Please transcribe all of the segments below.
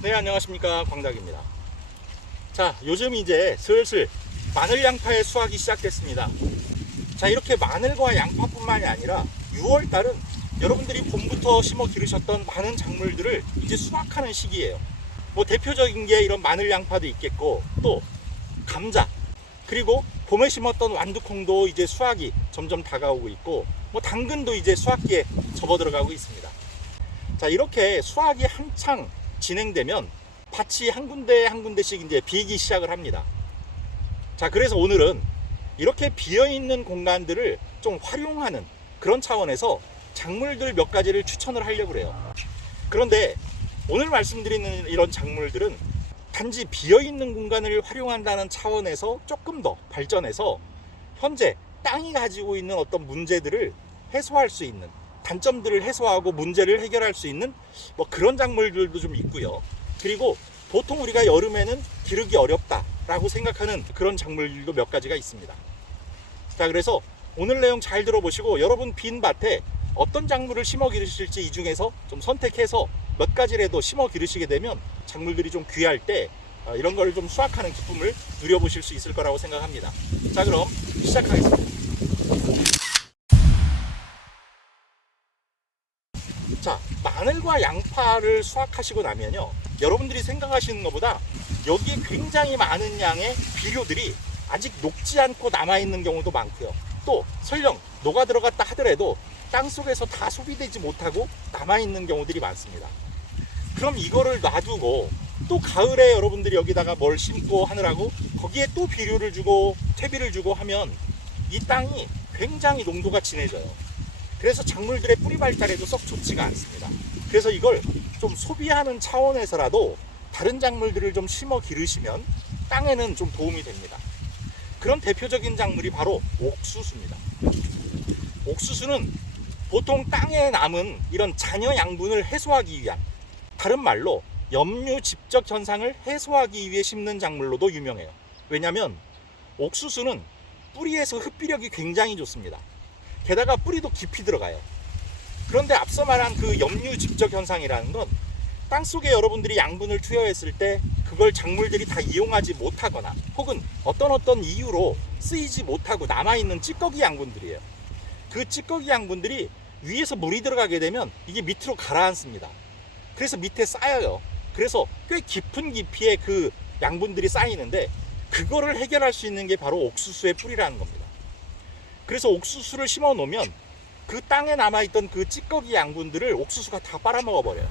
네, 안녕하십니까, 광닭입니다. 자, 요즘 이제 슬슬 마늘 양파의 수확이 시작됐습니다. 자, 이렇게 마늘과 양파뿐만이 아니라 6월달은 여러분들이 봄부터 심어 기르셨던 많은 작물들을 이제 수확하는 시기예요. 뭐 대표적인 게 이런 마늘 양파도 있겠고, 또 감자, 그리고 봄에 심었던 완두콩도 이제 수확이 점점 다가오고 있고, 뭐 당근도 이제 수확기에 접어들어가고 있습니다. 자, 이렇게 수확이 한창 진행되면 밭이 한 군데 한 군데씩 이제 비기 시작을 합니다. 자, 그래서 오늘은 이렇게 비어있는 공간들을 좀 활용하는 그런 차원에서 작물들 몇 가지를 추천을 하려고 해요. 그런데 오늘 말씀드리는 이런 작물들은 단지 비어있는 공간을 활용한다는 차원에서 조금 더 발전해서 현재 땅이 가지고 있는 어떤 문제들을 해소할 수 있는, 단점들을 해소하고 문제를 해결할 수 있는 뭐 그런 작물들도 좀 있고요. 그리고 보통 우리가 여름에는 기르기 어렵다라고 생각하는 그런 작물들도 몇 가지가 있습니다. 자, 그래서 오늘 내용 잘 들어보시고 여러분 빈 밭에 어떤 작물을 심어 기르실지 이 중에서 좀 선택해서 몇 가지라도 심어 기르시게 되면 작물들이 좀 귀할 때 이런 걸 좀 수확하는 기쁨을 누려보실 수 있을 거라고 생각합니다. 자, 그럼 시작하겠습니다. 자, 마늘과 양파를 수확하시고 나면요, 여러분들이 생각하시는 것보다 여기에 굉장히 많은 양의 비료들이 아직 녹지 않고 남아있는 경우도 많고요. 또 설령 녹아 들어갔다 하더라도 땅속에서 다 소비되지 못하고 남아있는 경우들이 많습니다. 그럼 이거를 놔두고 또 가을에 여러분들이 여기다가 뭘 심고 하느라고 거기에 또 비료를 주고 퇴비를 주고 하면 이 땅이 굉장히 농도가 진해져요. 그래서 작물들의 뿌리 발달에도 썩 좋지가 않습니다. 그래서 이걸 좀 소비하는 차원에서라도 다른 작물들을 좀 심어 기르시면 땅에는 좀 도움이 됩니다. 그런 대표적인 작물이 바로 옥수수입니다. 옥수수는 보통 땅에 남은 이런 잔여 양분을 해소하기 위한, 다른 말로 염류 집적 현상을 해소하기 위해 심는 작물로도 유명해요. 왜냐하면 옥수수는 뿌리에서 흡비력이 굉장히 좋습니다. 게다가 뿌리도 깊이 들어가요. 그런데 앞서 말한 그 염류 집적 현상이라는 건 땅속에 여러분들이 양분을 투여했을 때 그걸 작물들이 다 이용하지 못하거나 혹은 어떤 이유로 쓰이지 못하고 남아있는 찌꺼기 양분들이에요. 그 찌꺼기 양분들이 위에서 물이 들어가게 되면 이게 밑으로 가라앉습니다. 그래서 밑에 쌓여요. 그래서 꽤 깊은 깊이에 그 양분들이 쌓이는데 그거를 해결할 수 있는 게 바로 옥수수의 뿌리라는 겁니다. 그래서 옥수수를 심어 놓으면 그 땅에 남아있던 그 찌꺼기 양분들을 옥수수가 다 빨아먹어 버려요.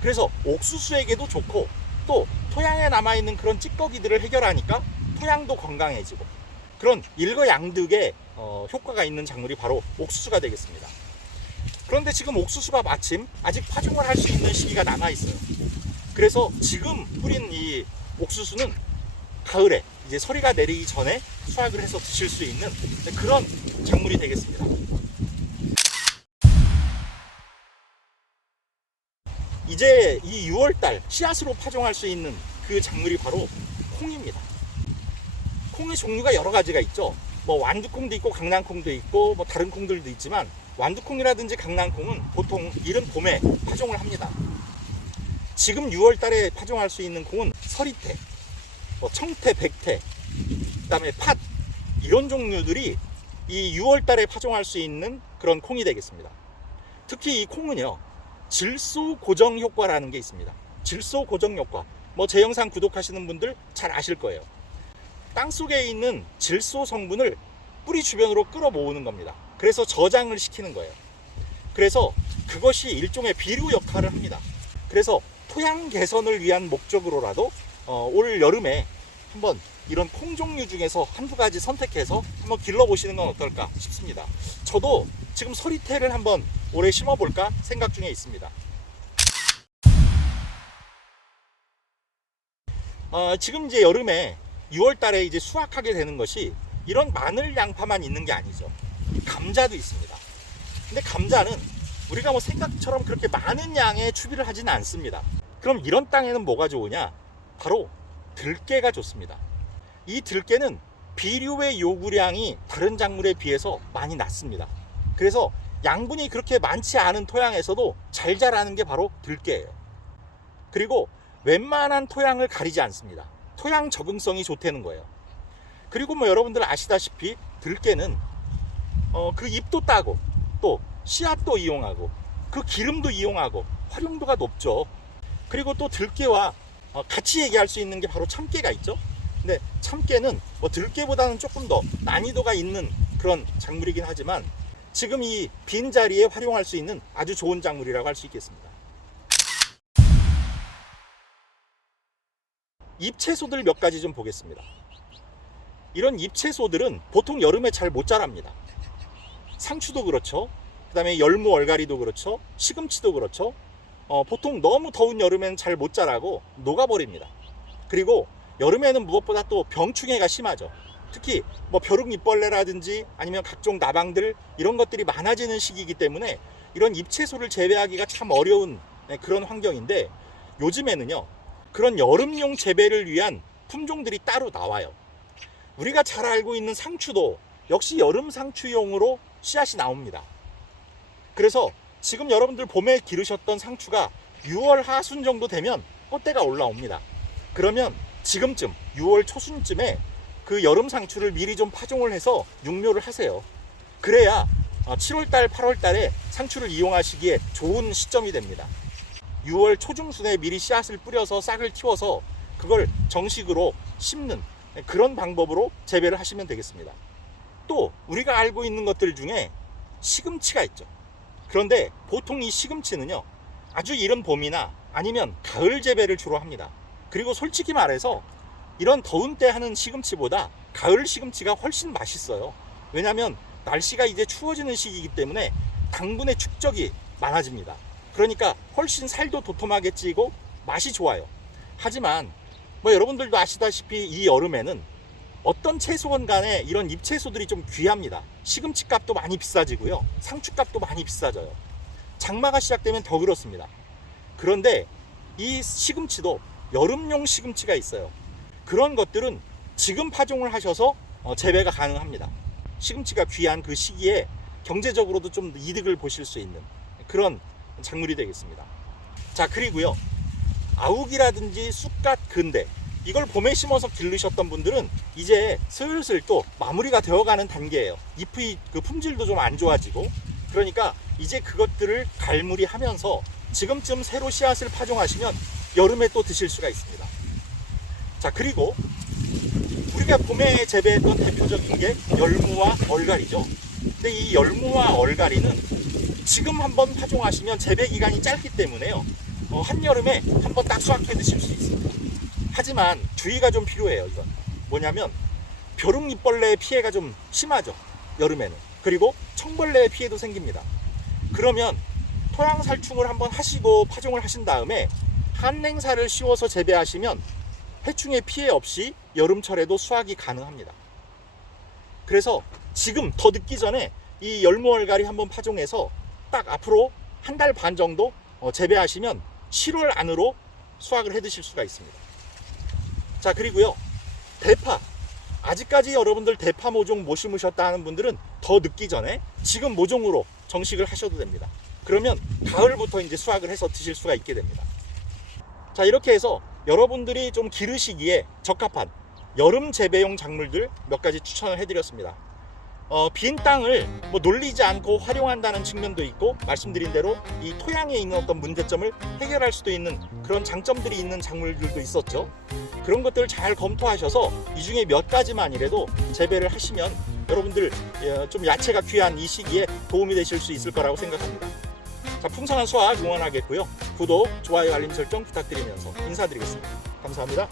그래서 옥수수에게도 좋고 또 토양에 남아있는 그런 찌꺼기들을 해결하니까 토양도 건강해지고 그런 일거양득의 효과가 있는 작물이 바로 옥수수가 되겠습니다. 그런데 지금 옥수수가 마침 아직 파종을 할 수 있는 시기가 남아있어요. 그래서 지금 뿌린 이 옥수수는 가을에 이제 서리가 내리기 전에 수확을 해서 드실 수 있는 그런 작물이 되겠습니다. 이제 이 6월달 씨앗으로 파종할 수 있는 그 작물이 바로 콩입니다. 콩의 종류가 여러 가지가 있죠. 뭐 완두콩도 있고 강낭콩도 있고 뭐 다른 콩들도 있지만 완두콩이라든지 강낭콩은 보통 이른 봄에 파종을 합니다. 지금 6월달에 파종할 수 있는 콩은 서리태, 뭐 청태, 백태, 그 다음에 팥, 이런 종류들이 이 6월달에 파종할 수 있는 그런 콩이 되겠습니다. 특히 이 콩은요, 질소 고정 효과라는 게 있습니다. 질소 고정 효과, 뭐 제 영상 구독하시는 분들 잘 아실 거예요. 땅 속에 있는 질소 성분을 뿌리 주변으로 끌어모으는 겁니다. 그래서 저장을 시키는 거예요. 그래서 그것이 일종의 비료 역할을 합니다. 그래서 토양 개선을 위한 목적으로라도 올 여름에 한번 이런 콩 종류 중에서 한두 가지 선택해서 한번 길러보시는 건 어떨까 싶습니다. 저도 지금 서리태를 한번 올해 심어볼까 생각 중에 있습니다. 지금 이제 여름에 6월달에 이제 수확하게 되는 것이 이런 마늘 양파만 있는 게 아니죠. 감자도 있습니다. 근데 감자는 우리가 뭐 생각처럼 그렇게 많은 양의 추비를 하지는 않습니다. 그럼 이런 땅에는 뭐가 좋으냐? 바로 들깨가 좋습니다. 이 들깨는 비료의 요구량이 다른 작물에 비해서 많이 낮습니다. 그래서 양분이 그렇게 많지 않은 토양에서도 잘 자라는 게 바로 들깨예요. 그리고 웬만한 토양을 가리지 않습니다. 토양 적응성이 좋다는 거예요. 그리고 뭐 여러분들 아시다시피 들깨는 그 잎도 따고 또 씨앗도 이용하고 그 기름도 이용하고 활용도가 높죠. 그리고 또 들깨와 같이 얘기할 수 있는 게 바로 참깨가 있죠. 근데 참깨는 뭐 들깨보다는 조금 더 난이도가 있는 그런 작물이긴 하지만 지금 이 빈자리에 활용할 수 있는 아주 좋은 작물이라고 할 수 있겠습니다. 잎채소들 몇 가지 좀 보겠습니다. 이런 잎채소들은 보통 여름에 잘 못 자랍니다. 상추도 그렇죠. 그 다음에 열무 얼갈이도 그렇죠. 시금치도 그렇죠. 보통 너무 더운 여름에는 잘 못 자라고 녹아버립니다. 그리고 여름에는 무엇보다 또 병충해가 심하죠. 특히 뭐 벼룩잎벌레라든지 아니면 각종 나방들 이런 것들이 많아지는 시기이기 때문에 이런 잎채소를 재배하기가 참 어려운 그런 환경인데 요즘에는요 그런 여름용 재배를 위한 품종들이 따로 나와요. 우리가 잘 알고 있는 상추도 역시 여름 상추용으로 씨앗이 나옵니다. 그래서 지금 여러분들 봄에 기르셨던 상추가 6월 하순 정도 되면 꽃대가 올라옵니다. 그러면 지금쯤 6월 초순쯤에 그 여름 상추를 미리 좀 파종을 해서 육묘를 하세요. 그래야 7월달, 8월달에 상추를 이용하시기에 좋은 시점이 됩니다. 6월 초중순에 미리 씨앗을 뿌려서 싹을 틔워서 그걸 정식으로 심는 그런 방법으로 재배를 하시면 되겠습니다. 또 우리가 알고 있는 것들 중에 시금치가 있죠. 그런데 보통 이 시금치는요 아주 이른 봄이나 아니면 가을 재배를 주로 합니다. 그리고 솔직히 말해서 이런 더운 때 하는 시금치보다 가을 시금치가 훨씬 맛있어요. 왜냐하면 날씨가 이제 추워지는 시기이기 때문에 당분의 축적이 많아집니다. 그러니까 훨씬 살도 도톰하게 찌고 맛이 좋아요. 하지만 뭐 여러분들도 아시다시피 이 여름에는 어떤 채소건 간에 이런 잎채소들이 좀 귀합니다. 시금치 값도 많이 비싸지고요. 상추 값도 많이 비싸져요. 장마가 시작되면 더 그렇습니다. 그런데 이 시금치도 여름용 시금치가 있어요. 그런 것들은 지금 파종을 하셔서 재배가 가능합니다. 시금치가 귀한 그 시기에 경제적으로도 좀 이득을 보실 수 있는 그런 작물이 되겠습니다. 자, 그리고요 아욱이라든지 쑥갓, 근대 이걸 봄에 심어서 기르셨던 분들은 이제 슬슬 또 마무리가 되어가는 단계예요. 잎의 그 품질도 좀 안 좋아지고 그러니까 이제 그것들을 갈무리하면서 지금쯤 새로 씨앗을 파종하시면 여름에 또 드실 수가 있습니다. 자, 그리고 우리가 봄에 재배했던 대표적인 게 열무와 얼갈이죠. 근데 이 열무와 얼갈이는 지금 한번 파종하시면 재배 기간이 짧기 때문에요 한여름에 한번 딱 수확해 드실 수 있습니다. 하지만 주의가 좀 필요해요. 이건 뭐냐면 벼룩잎벌레의 피해가 좀 심하죠 여름에는. 그리고 청벌레의 피해도 생깁니다. 그러면 토양 살충을 한번 하시고 파종을 하신 다음에 한냉사를 씌워서 재배하시면 해충의 피해 없이 여름철에도 수확이 가능합니다. 그래서 지금 더 늦기 전에 이 열무얼갈이 한번 파종해서 딱 앞으로 한 달 반 정도 재배하시면 7월 안으로 수확을 해 드실 수가 있습니다. 자, 그리고요 대파, 아직까지 여러분들 대파 모종 못 심으셨다 하는 분들은 더 늦기 전에 지금 모종으로 정식을 하셔도 됩니다. 그러면 가을부터 이제 수확을 해서 드실 수가 있게 됩니다. 자, 이렇게 해서 여러분들이 좀 기르시기에 적합한 여름 재배용 작물들 몇 가지 추천을 해드렸습니다. 빈 땅을 뭐 놀리지 않고 활용한다는 측면도 있고 말씀드린 대로 이 토양에 있는 어떤 문제점을 해결할 수도 있는 그런 장점들이 있는 작물들도 있었죠. 그런 것들을 잘 검토하셔서 이 중에 몇 가지만이라도 재배를 하시면 여러분들 좀 야채가 귀한 이 시기에 도움이 되실 수 있을 거라고 생각합니다. 자, 풍성한 수확 응원하겠고요. 구독, 좋아요, 알림 설정 부탁드리면서 인사드리겠습니다. 감사합니다.